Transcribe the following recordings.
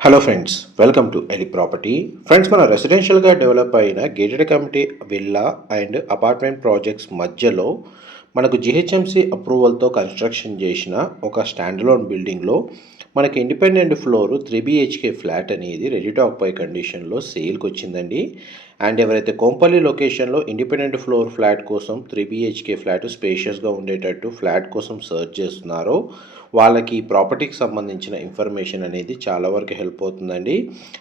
Hello friends, welcome to ఎలి property. Friends, మన రెసిడెన్షియల్గా డెవలప్ అయిన gated community villa and apartment projects మధ్యలో మనకు జిహెచ్ఎంసీ అప్రూవల్తో కన్స్ట్రక్షన్ చేసిన ఒక స్టాండ్లోన్ బిల్డింగ్లో మనకి ఇండిపెండెంట్ ఫ్లోర్ 3 BHK ఫ్లాట్ అనేది రెడీ టు ఆక్యుపై కండిషన్లో సేల్కి వచ్చిందండి. అండ్ ఎవరైతే కోంపల్లి లొకేషన్లో ఇండిపెండెంట్ ఫ్లోర్ ఫ్లాట్ కోసం 3 BHK ఫ్లాట్ స్పేషియస్గా ఉండేటట్టు ఫ్లాట్ కోసం సర్చ్ చేస్తున్నారో వాళ్ళకి ఈ ప్రాపర్టీకి సంబంధించిన ఇన్ఫర్మేషన్ అనేది చాలా వరకు హెల్ప్ అవుతుందండి.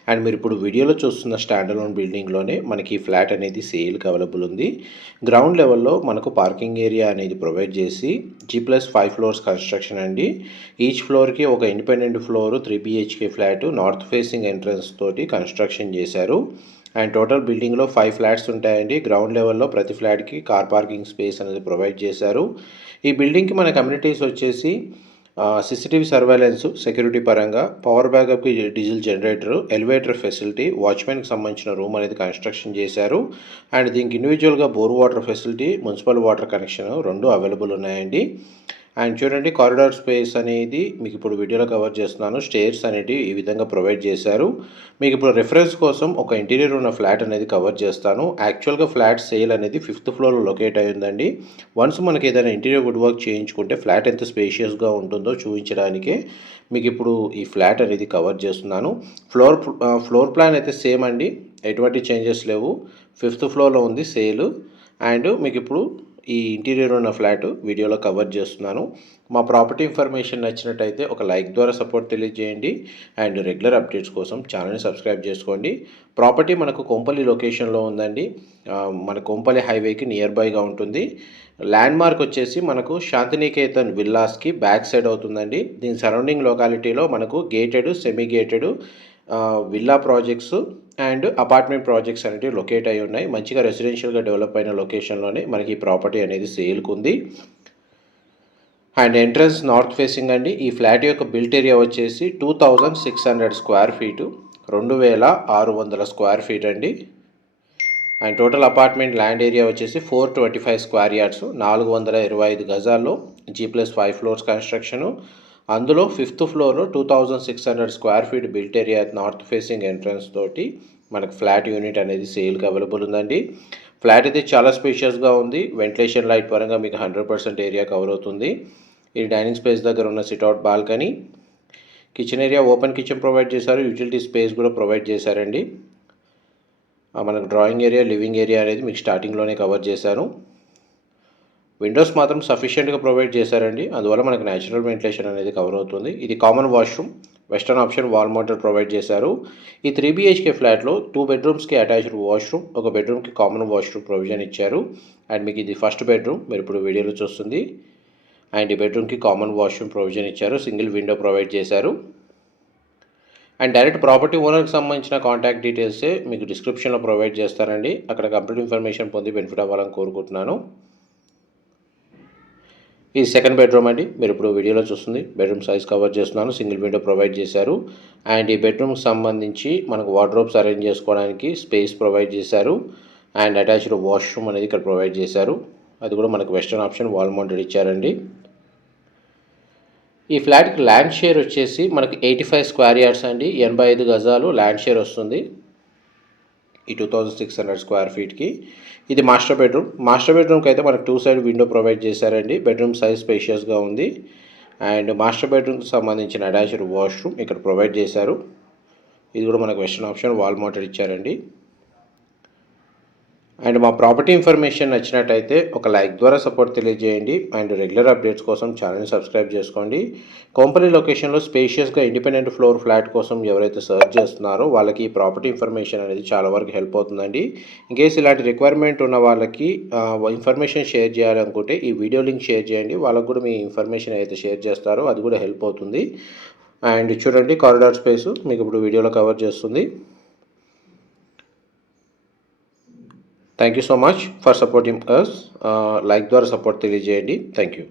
అండ్ మీరు ఇప్పుడు వీడియోలో చూస్తున్న స్టాండలోన్ బిల్డింగ్లోనే మనకి ఈ ఫ్లాట్ అనేది సేల్కి అవైలబుల్ ఉంది. గ్రౌండ్ లెవెల్లో మనకు పార్కింగ్ ఏరియా అనేది ప్రొవైడ్ చేసి G+5 ఫ్లోర్స్ కన్స్ట్రక్షన్ అండి. ఈచ్ ఫ్లోర్కి ఒక independent floor 3 BHK flat north facing entrance తోటి కన్స్ట్రక్షన్ చేశారు. అండ్ టోటల్ బిల్డింగ్లో 5 ఫ్లాట్స్ ఉంటాయండి. గ్రౌండ్ లెవెల్లో ప్రతి ఫ్లాట్కి కార్ పార్కింగ్ స్పేస్ అనేది ప్రొవైడ్ చేశారు. ఈ బిల్డింగ్కి మన కమ్యూనిటీస్ వచ్చేసి CCTV సర్వేలెన్స్, సెక్యూరిటీ పరంగా పవర్ బ్యాకప్కి డీజిల్ జనరేటర్, ఎలివేటర్ ఫెసిలిటీ, వాచ్మెన్కి సంబంధించిన రూమ్ అనేది కన్స్ట్రక్షన్ చేశారు. అండ్ దీనికి ఇండివిజువల్గా bore water facility, municipal water connection రెండు అవైలబుల్ ఉన్నాయండి. అండ్ చూడండి, కారిడార్ స్పేస్ అనేది మీకు ఇప్పుడు వీడియోలో కవర్ చేస్తున్నాను. స్టేర్స్ అనేవి ఈ విధంగా ప్రొవైడ్ చేశారు. మీకు ఇప్పుడు రెఫరెన్స్ కోసం ఒక ఇంటీరియర్ ఉన్న ఫ్లాట్ అనేది కవర్ చేస్తాను. యాక్చువల్గా ఫ్లాట్ సేల్ అనేది 5th ఫ్లోర్లో లొకేట్ అయ్యిందండి. వన్స్ మనకి ఏదైనా ఇంటీరియర్ వుడ్ వర్క్ చేయించుకుంటే ఫ్లాట్ ఎంత స్పేషియస్గా ఉంటుందో చూపించడానికే మీకు ఇప్పుడు ఈ ఫ్లాట్ అనేది కవర్ చేస్తున్నాను. ఫ్లోర్ ప్లాన్ అయితే సేమ్ అండి, ఎటువంటి చేంజెస్ లేవు. 5th ఫ్లోర్లో ఉంది సేల్. అండ్ మీకు ఇప్పుడు ఈ ఇంటీరియర్ ఉన్న ఫ్లాట్ వీడియోలో కవర్ చేస్తున్నాను. మా ప్రాపర్టీ ఇన్ఫర్మేషన్ నచ్చినట్టయితే ఒక లైక్ ద్వారా సపోర్ట్ తెలియజేయండి. అండ్ రెగ్యులర్ అప్డేట్స్ కోసం ఛానల్ని సబ్స్క్రైబ్ చేసుకోండి. ప్రాపర్టీ మనకు కోంపల్లి లొకేషన్లో ఉందండి. మన కోంపల్లి హైవేకి నియర్ బైగా ఉంటుంది. ల్యాండ్ మార్క్ వచ్చేసి మనకు శాంతినికేతన్ విల్లాస్కి బ్యాక్ సైడ్ అవుతుందండి. దీని సరౌండింగ్ లొకాలిటీలో మనకు gated, semi gated villa projects and apartment projects అనేవి లొకేట్ అయి ఉన్నాయి. మంచిగా రెసిడెన్షియల్గా డెవలప్ అయిన లొకేషన్లోనే మనకి ఈ ప్రాపర్టీ అనేది సేల్కి ఉంది. అండ్ ఎంట్రన్స్ నార్త్ ఫేసింగ్ అండి. ఈ ఫ్లాట్ యొక్క బిల్ట్ ఏరియా వచ్చేసి 2600 స్క్వేర్ ఫీటు, 2600 స్క్వేర్ ఫీట్ అండి. And total apartment land area వచ్చేసి 425 స్క్వేర్ యార్డ్స్, 425 గజాల్లో G+5 ఫ్లోర్స్ కన్స్ట్రక్షను. అందులో 5th ఫ్లోర్లో 2600 square feet built area north facing entrance తోటి మనకు ఫ్లాట్ యూనిట్ అనేది సేల్కి అవైలబుల్ ఉందండి. ఫ్లాట్ అయితే చాలా స్పేషియస్గా ఉంది. వెంటిలేషన్ లైట్ పరంగా మీకు 100% ఏరియా కవర్ అవుతుంది. ఈ డైనింగ్ స్పేస్ దగ్గర ఉన్న sit-out balcony, kitchen area, open kitchen provide చేశారు. యూటిలిటీ స్పేస్ కూడా ప్రొవైడ్ చేశారండి. మనకు డ్రాయింగ్ ఏరియా, లివింగ్ ఏరియా అనేది మీకు స్టార్టింగ్లోనే కవర్ చేశాను. విండోస్ మాత్రం సఫిషియెంట్గా ప్రొవైడ్ చేశారండి. అందువల్ల మనకు న్యాచురల్ వెంటిలేషన్ అనేది కవర్ అవుతుంది. ఇది common washroom, western option wall mounted provide చేశారు. ఈ 3 BHK ఫ్లాట్లో 2 బెడ్రూమ్స్కి అటాచ్డ్ వాష్రూమ్, ఒక బెడ్రూమ్కి కామన్ వాష్రూమ్ ప్రొవిజన్ ఇచ్చారు. అండ్ మీకు ఇది ఫస్ట్ బెడ్రూమ్, మీరు ఇప్పుడు వీడియోలో చూస్తుంది. అండ్ ఈ బెడ్రూమ్కి కామన్ వాష్రూమ్ ప్రొవిజన్ ఇచ్చారు. సింగిల్ విండో ప్రొవైడ్ చేశారు. అండ్ డైరెక్ట్ ప్రాపర్టీ ఓనర్కి సంబంధించిన కాంటాక్ట్ డీటెయిల్సే మీకు డిస్క్రిప్షన్లో ప్రొవైడ్ చేస్తారండి. అక్కడ కంప్లీట్ ఇన్ఫర్మేషన్ పొంది బెనిఫిట్ అవ్వాలని కోరుకుంటున్నాను. ఈ సెకండ్ బెడ్రూమ్ అండి, మీరు ఇప్పుడు వీడియోలో చూస్తుంది. బెడ్రూమ్ సైజ్ కవర్ చేస్తున్నాను. సింగిల్ విండో ప్రొవైడ్ చేశారు. అండ్ ఈ బెడ్రూమ్కి సంబంధించి మనకు వార్డ్రోబ్స్ అరేంజ్ చేసుకోవడానికి స్పేస్ ప్రొవైడ్ చేశారు. అండ్ అటాచ్డ్ వాష్రూమ్ అనేది ఇక్కడ ప్రొవైడ్ చేశారు. అది కూడా మనకు వెస్టర్న్ ఆప్షన్ వాల్ మౌంటెడ్ ఇచ్చారండి. ఈ ఫ్లాట్కి ల్యాండ్ షేర్ వచ్చేసి మనకి 85 స్క్వేర్ యార్డ్స్ అండి, 85 గజాలు ల్యాండ్ షేర్ వస్తుంది ఈ 2600 స్క్వేర్ ఫీట్కి. ఇది మాస్టర్ బెడ్రూమ్. మాస్టర్ బెడ్రూమ్కి అయితే మనకు 2 సైడ్ విండో ప్రొవైడ్ చేశారండి. బెడ్రూమ్ సైజ్ స్పేషియస్గా ఉంది. అండ్ మాస్టర్ బెడ్రూమ్కి సంబంధించిన అటాచ్డ్ వాష్రూమ్ ఇక్కడ ప్రొవైడ్ చేశారు. ఇది కూడా మనకు వెస్టర్న్ ఆప్షన్ వాల్ మౌంటెడ్ ఇచ్చారండి. అండ్ మా ప్రాపర్టీ ఇన్ఫర్మేషన్ నచ్చినట్టయితే ఒక లైక్ ద్వారా సపోర్ట్ తెలియజేయండి. అండ్ రెగ్యులర్ అప్డేట్స్ కోసం ఛానల్ని సబ్స్క్రైబ్ చేసుకోండి. కోంపల్లి లొకేషన్లో స్పేషియస్గా ఇండిపెండెంట్ ఫ్లోర్ ఫ్లాట్ కోసం ఎవరైతే సర్చ్ చేస్తున్నారో వాళ్ళకి ఈ ప్రాపర్టీ ఇన్ఫర్మేషన్ అనేది చాలా వరకు హెల్ప్ అవుతుందండి. ఇన్కేస్ ఇలాంటి రిక్వైర్మెంట్ ఉన్న వాళ్ళకి ఇన్ఫర్మేషన్ షేర్ చేయాలనుకుంటే ఈ వీడియో లింక్ షేర్ చేయండి. వాళ్ళకు కూడా మీ ఇన్ఫర్మేషన్ అయితే షేర్ చేస్తారో అది కూడా హెల్ప్ అవుతుంది. అండ్ చూడండి, కారిడార్ స్పేస్ మీకు ఇప్పుడు వీడియోలో కవర్ చేస్తుంది. Thank you so much for supporting us. Like ద్వారా సపోర్ట్ తెలియజేయండి. Thank you.